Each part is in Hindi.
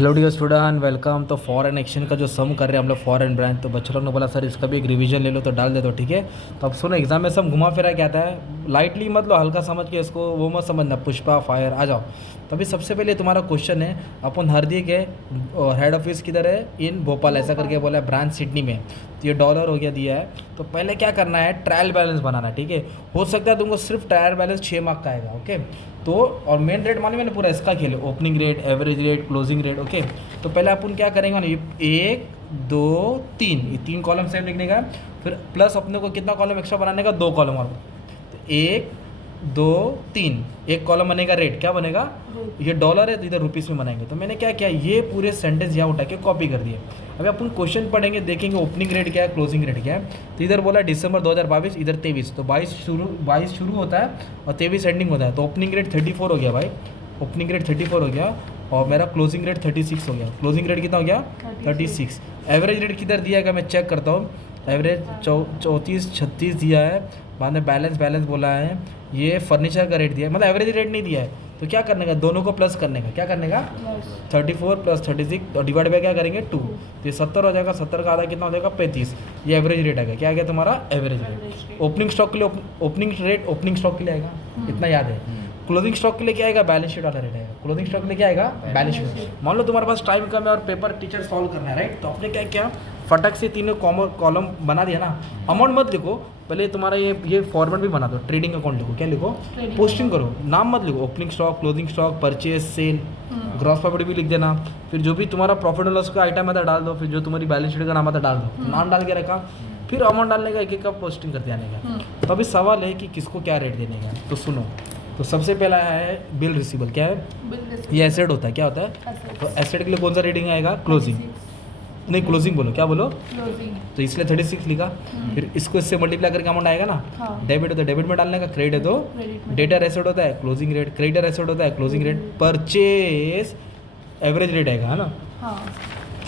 Hello dear student, welcome. तो फॉरेन एक्सचेंज का जो सम कर रहे हैं हम लोग फॉरेन ब्रांच, तो बच्चों लोग ने बोला सर इसका भी एक रिवीजन ले लो, तो डाल दे दो। ठीक है, तो अब सुनो, एग्जाम में सम घुमा फिरा क्या आता है, लाइटली मत लो, हल्का समझ के इसको वो मत समझना, पुष्पा फायर आ जाओ। तो अभी सबसे पहले तुम्हारा क्वेश्चन है, अपन हरदी के हेड ऑफिस किधर है, इन भोपाल ऐसा करके बोला है, ब्रांच सिडनी में। तो ये डॉलर हो गया दिया है। तो पहले क्या करना है, ट्रायल बैलेंस बनाना है। ठीक है, हो सकता है तुमको सिर्फ ट्रायल बैलेंस 6 मार्क का आएगा। ओके, तो और मेन रेट माने मैंने पूरा इसका खेले, opening rate, average rate, closing rate. Okay, तो पहले अपन क्या करेंगे माने, 1 2 3, ये 3 कॉलम सेम लिखने का। फिर प्लस अपने को कितना कॉलम एक्स्ट्रा बनाने का, 2 कॉलम और। तो 1 2 3, एक कॉलम बनेगा रेट, क्या बनेगा, ये डॉलर है तो इधर रुपीस में बनाएंगे। तो मैंने क्या किया, ये पूरे सेंटेंस यहाँ उठा के कॉपी कर दिए। अभी अपन क्वेश्चन पढ़ेंगे, देखेंगे ओपनिंग रेट क्या है, क्लोजिंग रेट क्या है। तो इधर बोला दिसंबर 2022, इधर 23, तो 22 शुरू होता है और 23 एंडिंग होता है। तो ओपनिंग रेट 34 हो गया भाई, ओपनिंग रेट 34 हो गया, और मेरा क्लोजिंग रेट 36 हो गया। क्लोजिंग रेट कितना हो गया, 36। एवरेज रेट किधर दिया है, मैं चेक करता हूँ। एवरेज 34 36 दिया है, बाद में बैलेंस बोला है, ये फर्नीचर का रेट दिया है, मतलब एवरेज रेट नहीं दिया है। तो क्या करने का, दोनों को प्लस करने का, क्या करने का, 34 + 36 और डिवाइड बाय क्या करेंगे, 2। तो ये 70 हो जाएगा, 70 का आधा कितना हो जाएगा, 35। ये एवरेज रेट आएगा, क्या आ गया तुम्हारा, एवरेज रेट। ओपनिंग स्टॉक के लिए ओपनिंग रेट ओपनिंग स्टॉक के लिए आएगा, इतना याद है। क्लोजिंग स्टॉक के लिए क्या आएगा, बैलेंस शीट वाला रेट आएगा। क्लोजिंग स्टॉक के लिए क्या आएगा, बैलेंस शीट। मान लो तुम्हारे पास टाइम कम है और पेपर टीचर सॉल्व करना है, राइट। तो आपने क्या किया, फटक से तीनों कॉलम बना दिया ना। अमाउंट मत लिखो, पहले तुम्हारा ये फॉर्मेट भी बना दो, ट्रेडिंग अकाउंट लिखो, क्या लिखो, पोस्टिंग करो, नाम मत लिखो, opening stock, closing stock, purchase, sale, gross profit भी लिख देना। फिर जो भी तुम्हारा प्रॉफिट एंड लॉस का आइटम आता डाल दो, फिर जो तुम्हारी बैलेंस शीट का नाम आता डाल दो, नाम डाल के रखा। फिर अमाउंट डालने का, एक एक का पोस्टिंग करते आने का। तो अभी सवाल है कि किसको क्या रेट देने का। तो सुनो, तो सबसे पहला है बिल रिसीवेबल, क्या है, ये एसेट होता है, क्या होता है। तो एसेट के लिए कौन सा रेटिंग आएगा, क्लोजिंग, नहीं क्लोजिंग बोलो, क्या बोलो, क्लोजिंग। तो इसलिए 36 लिखा। फिर इसको इससे मल्टीप्लाई करके अमाउंट आएगा ना। डेबिट होता है, डेबिट में डालने का। क्रेडिट है तो डेटर एसेट होता है, क्लोजिंग रेट। क्रेडिटर एसेट होता है, closing rate. Purchase average rate आएगा, है ना।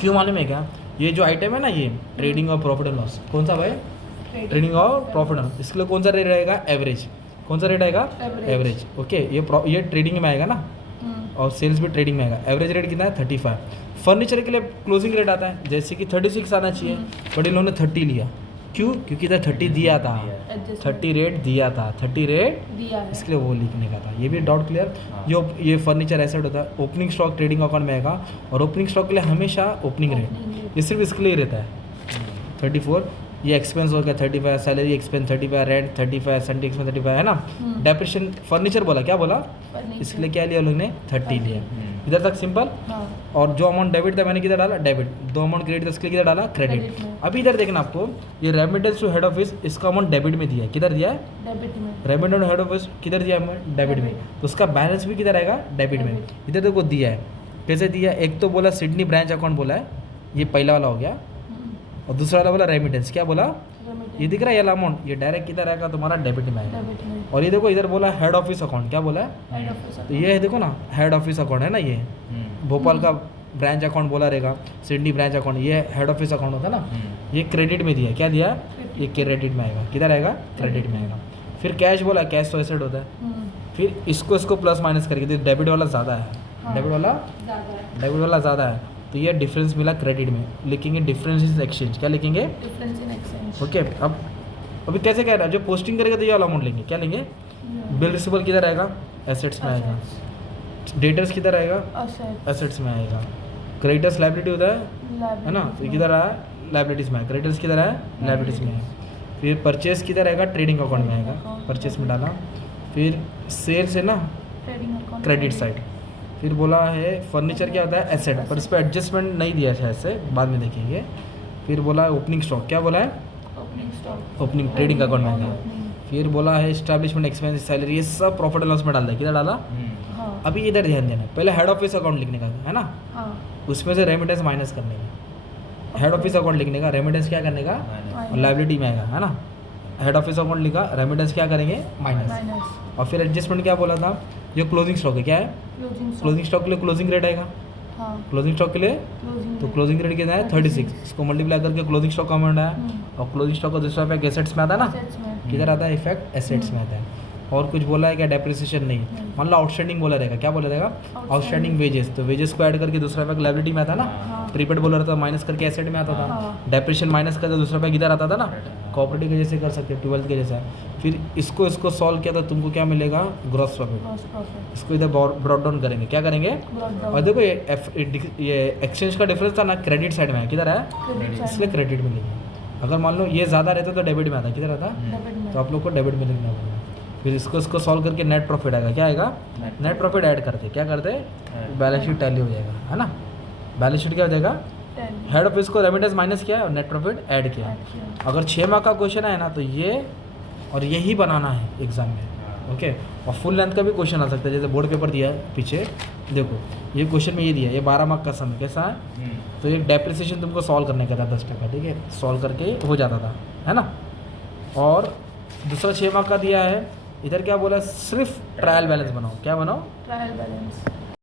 क्यों मालूम है क्या, ये जो आइटम है ना, ये ट्रेडिंग और प्रॉफिट एंड लॉस, कौन सा भाई, ट्रेडिंग और प्रॉफिट एंड लॉस, इसके लिए कौन सा रेट रहेगा, एवरेज। कौन सा रेट आएगा, एवरेज। ओके, ये ट्रेडिंग में आएगा ना, और सेल्स भी ट्रेडिंग में आएगा। एवरेज रेट कितना है, 35। फर्नीचर के लिए क्लोजिंग रेट आता है, जैसे कि 36 आना चाहिए, बट इन्होंने 30 लिया। क्यों, क्योंकि इधर 30 दिया था, 30 रेट दिया था, 30 रेट दिया, इसके लिए वो लिखने का था। ये भी डाउट क्लियर। ये फर्नीचर एसेट होता है, ओपनिंग स्टॉक ट्रेडिंग अकाउंट में आएगा, और ओपनिंग स्टॉक के लिए हमेशा ओपनिंग रेट, ये सिर्फ इसके लिए रहता है 34। ये एक्सपेंस हो गया 35, सैलरी एक्सपेंस 35, रेंट 35, सेंटी एक्सपेंस 35, है ना। डेप्रिशिएशन फर्नीचर बोला, क्या बोला, इसके लिए क्या लिया लोग ने, 30 लिया। इधर तक सिंपल। और जो अमाउंट डेबिट था मैंने किधर डाला, डेबिट। दो अमाउंट क्रेडिट था, उसके लिए किधर डाला, क्रेडिट। अभी इधर देखना आपको, ये रेमिटेंस टू हेड ऑफिस, इसका अमाउंट डेबिट में दिया है, किधर दिया है, डेबिट में। रेमिटेंस टू हेड ऑफिस किधर दिया है, डेबिट में, तो उसका बैलेंस भी किधर आएगा, डेबिट में। इधर देखो दिया है, कैसे दिया, एक तो बोला सिडनी ब्रांच अकाउंट बोला है, ये पहला वाला हो गया, और दूसरा वाला बोला रेमिटेंस, क्या बोला, ये दिख रहा है ये अमाउंट, ये डायरेक्ट किधर आएगा तुम्हारा, डेबिट में आएगा। और ये देखो इधर बोला हेड ऑफिस अकाउंट, क्या बोला है, तो ये देखो ना हेड ऑफिस अकाउंट है ना, ये भोपाल का ब्रांच अकाउंट बोला रहेगा, सिडनी ब्रांच अकाउंट, ये हेड ऑफिस अकाउंट होता है ना, ये क्रेडिट में दिया, क्या दिया, ये क्रेडिट में आएगा, किधर आएगा, क्रेडिट में आएगा। फिर कैश बोला, कैश तो एसेट होता है, फिर इसको प्लस माइनस करके डेबिट वाला ज़्यादा है, डेबिट वाला ज़्यादा है, तो ये डिफरेंस मिला क्रेडिट में, लिखेंगे डिफरेंस इन एक्सचेंज, क्या लिखेंगे, डिफरेंस इन एक्सचेंज। ओके, अब अभी कैसे कह रहा है, जो पोस्टिंग करेगा तो ये वाला अमाउंट लेंगे, क्या लेंगे, बिल रिसीवेबल किधर आएगा, एसेट्स में आएगा। डेटर्स किधर आएगा, एसेट्स में आएगा। क्रेडिटर्स लायबिलिटी होता है ना, तो किधर आया, लायबिलिटीज में। क्रेडिटर्स किधर आया, लायबिलिटीज में है। फिर परचेस किधर आएगा, ट्रेडिंग अकाउंट में आएगा, परचेस में डाला। फिर सेल्स है ना, क्रेडिट साइड। फिर बोला है फर्नीचर क्या होता है, एसेट, पर इस पर एडजस्टमेंट नहीं दिया है ऐसे, बाद में देखेंगे। फिर बोला है ओपनिंग स्टॉक, क्या बोला है, ओपनिंग ट्रेडिंग अकाउंट में आएगा। फिर बोला है एस्टैब्लिशमेंट एक्सपेंस, सैलरी, ये सब प्रॉफिट एंड लॉस में डाल दिया, किधर डाला। अभी इधर ध्यान देना, पहले हेड ऑफिस अकाउंट लिखने का है ना, उसमें से रेमिटेंस माइनस करने का, हेड ऑफिस अकाउंट लिखने का, रेमिटेंस क्या करने का, लायबिलिटी में आएगा, है ना। हेड ऑफिस अकाउंट लिखा, रेमिटेंस क्या करेंगे, माइनस। और फिर एडजस्टमेंट क्या बोला था, ये क्लोजिंग स्टॉक है, क्या है, क्लोजिंग स्टॉक के लिए क्लोजिंग रेट आएगा, क्लोजिंग स्टॉक के लिए, तो क्लोजिंग रेट कितना है, 36, इसको मल्टीप्लाई करके क्लोजिंग स्टॉक का अमाउंट आया। और क्लोजिंग स्टॉक का दूसरा इफेक्ट एसेट्स में आता है ना, किधर आता है, इफेक्ट एसेट्स में आता है। और कुछ बोला है क्या? डेप्रिसिएशन नहीं। मान लो आउटस्टैंडिंग बोला रहेगा, क्या बोला रहेगा? Outstanding wages. तो वेजेस को ऐड करके दूसरा बैग लायबिलिटी में आता ना, प्रीपेड बोला रहता माइनस करके एसेट में आता था, डेप्रिसिएशन माइनस करके दूसरा बैग इधर आता था ना, कोऑपरेटिव के जैसे कर सकते, 12th के जैसा। फिर इसको सॉल्व किया तो तुमको क्या मिलेगा? Gross profit. इसको इधर ब्रॉड डाउन करेंगे, क्या करेंगे? और देखो ये एक्सचेंज का डिफरेंस था ना, क्रेडिट साइड में है, किधर है? इसलिए क्रेडिट मिलेगी। अगर मान लो ये ज़्यादा रहता तो डेबिट में आता, किधर आता? तो आप लोग को डेबिट में लिखना पड़ेगा। फिर इसको सॉल्व करके नेट प्रॉफिट आएगा, क्या आएगा? नेट प्रॉफिट ऐड करते, क्या करते? बैलेंस शीट टैली हो जाएगा, है ना। बैलेंस शीट क्या हो जाएगा? हेड ऑफिस को रेमिटेंस माइनस किया और नेट प्रॉफिट ऐड किया। अगर 6 माह का क्वेश्चन है ना तो ये और यही बनाना है एग्जाम में, ओके। और फुल लेंथ का भी क्वेश्चन आ सकता है, जैसे बोर्ड पेपर दिया है पीछे, देखो ये क्वेश्चन में ये दिया है, ये 12 मार्क का सम कैसा है? तो ये डेप्रिसिएशन तुमको सॉल्व करने का था 10%, ठीक है, सॉल्व करके हो जाता था, है ना। और दूसरा 6 मार्क का दिया है, इधर क्या बोला? सिर्फ ट्रायल बैलेंस बनाओ, क्या बनाओ? Trial balance.